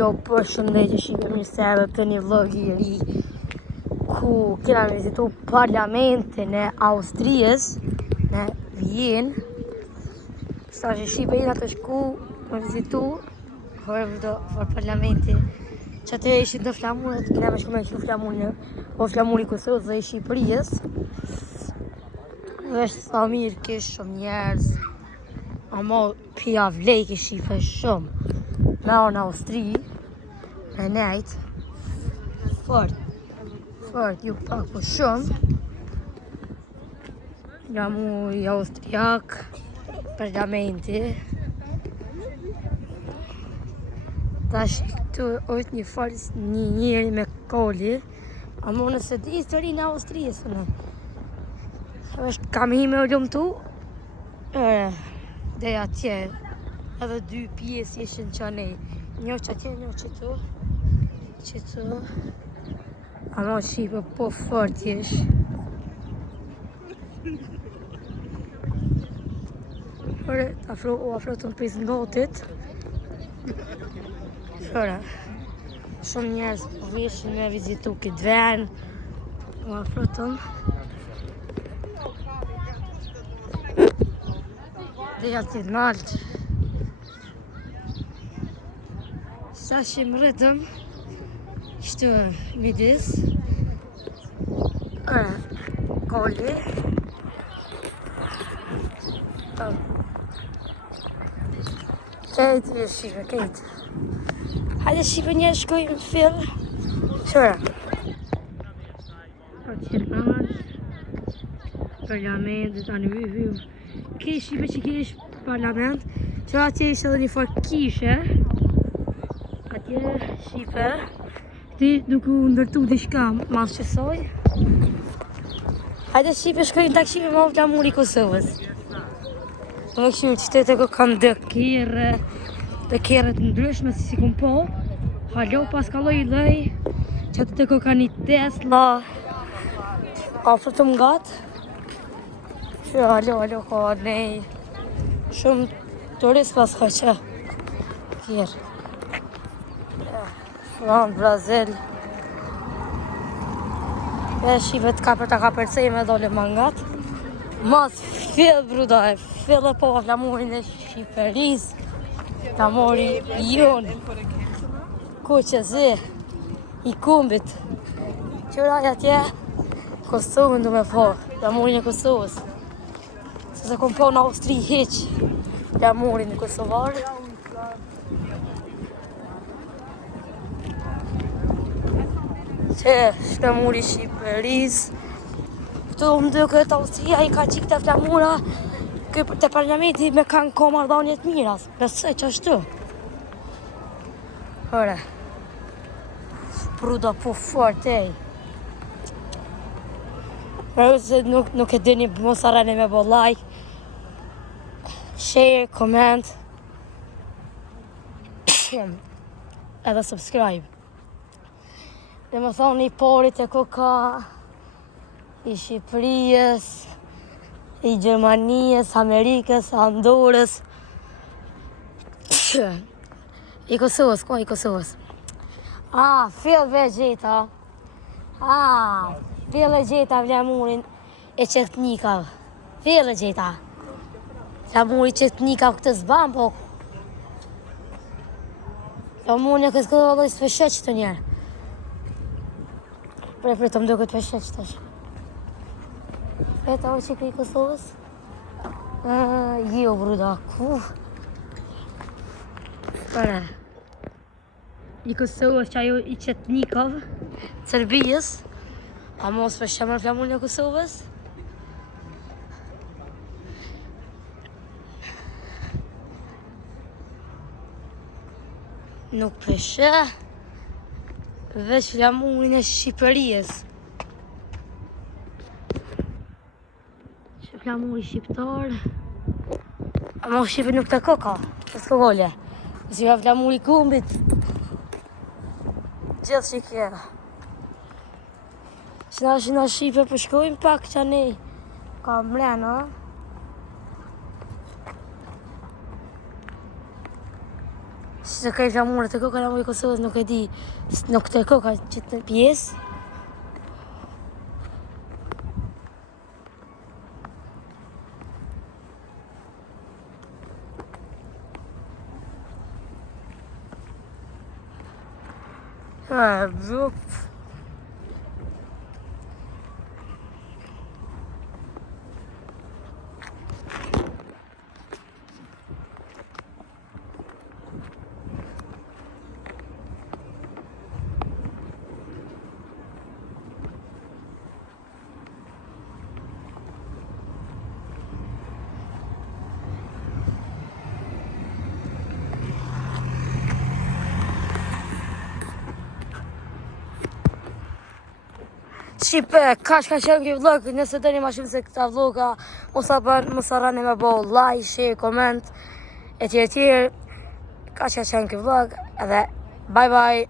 Jo, përshëndetje, shqipe, mirë se erdhët të një vlog i ri ku kena vizitu parlamentin e Austrijës në Vjenë. Sa që shqipe jena të shku me vizitu për parlamenti që atë ishin të flamurat, kena me shku me kështu flamuri Kosovës dhe i Shqipërijës. Dhe është sa mirë kish shumë njerëz, ama pia vlejke shqipe shumë. Me në Austri, me nejt, fort, ju pak po shumë. Nga mu i Austrijak, parlamenti. Tash këtu është një falës një njeri me koli, ama nëse di histori në Austrijës, është kam hi me u lumëtu, dhe atje, edhe dy pjesë ishin që nej, një që atje, një që tu, ama shqipe po fort ish. Ore, afro të në prizë botit. Shore, shumë njerës po vishin me vizitu këtë ven, u afro të në. Dhe atje nalë. Sa që më rëtëm, kështu midis, koli, kejtë shqipe, kejtë. Hajde shqipe një shkojmë të fillë, shura. Atje nalë, parlamentit, anë vyvyu. Kej shqipe që kesh parlament, që atje ishte edhe një farë kishe, atje shqipe, ti duku ndërtu diçka mas qësoj. Hajde shqipe shkojnë të këshime ma flamuri Kosovës. Në këshime qytete ku kanë dëkire të ndryshme si kun po, halo pas kaloj i lej, që të ku kanë një Tesla, afrë të mgat. Që halo ka nej, shumë turist pas ka që tjerë. Flanë, Brazil. E shqipe të kapërcej me dole mangat. Mas fill bruda e fill e po flamurin e Shqiperis. Flamuri jonë. Ku që zi, i kumbit. Qëraj atje, Kosovën du me po, flamurin e Kosovës. Se kom po në Austri hiq, flamurin e Kosovarë. Që flamuri Shqipëris. Këtu më duke të Austria i ka qik të flamura të parlamenti me kanë ko mardhanjet miras. Besoj që ashtu. Hore. Pruda po fort ej. Se nuk e dini mos arreni me bo like, share, comment edhe subscribe. Dhe më thonë i porit e ku ka i Shqipërijës, i Gjermanijës, Amerikës, Andorës, i Kosovës, ko i Kosovës. Fill ve gjeta, fill e gjeta flamurin e qetnikav, fill e gjeta. Flamuri qetnikav këtë zban, po flamurin e këtë këtë dhe s'peshet që të njerë. Pre të më duke të peshet që tash. Eta o që këj Kosovës? Jo, bruda, ku? Pare. I Kosovës që ajo i Qetnikov, Serbijës. A mos për shemër flamurin e Kosovës? Nuk peshet. Veç flamurin e Shqipërijës. Flamuri shqiptar. Ama Shqipe nuk të koka, të s'ko gole. Si ka flamuri kumbit. Gjithë që kjera. Që na Shqipe përshkojmë pak që ne ka mrena. Se ka i flamurët e koka në Kosovës nuk e di, nuk të koka që të pjesë. Bro. Shqipe, ka qenë kjo vlog, nëse të një ma shumë se këta vloga, mos arrani me bo like, share, comment, e tjerë, ka qenë kjo vlog, edhe bye bye.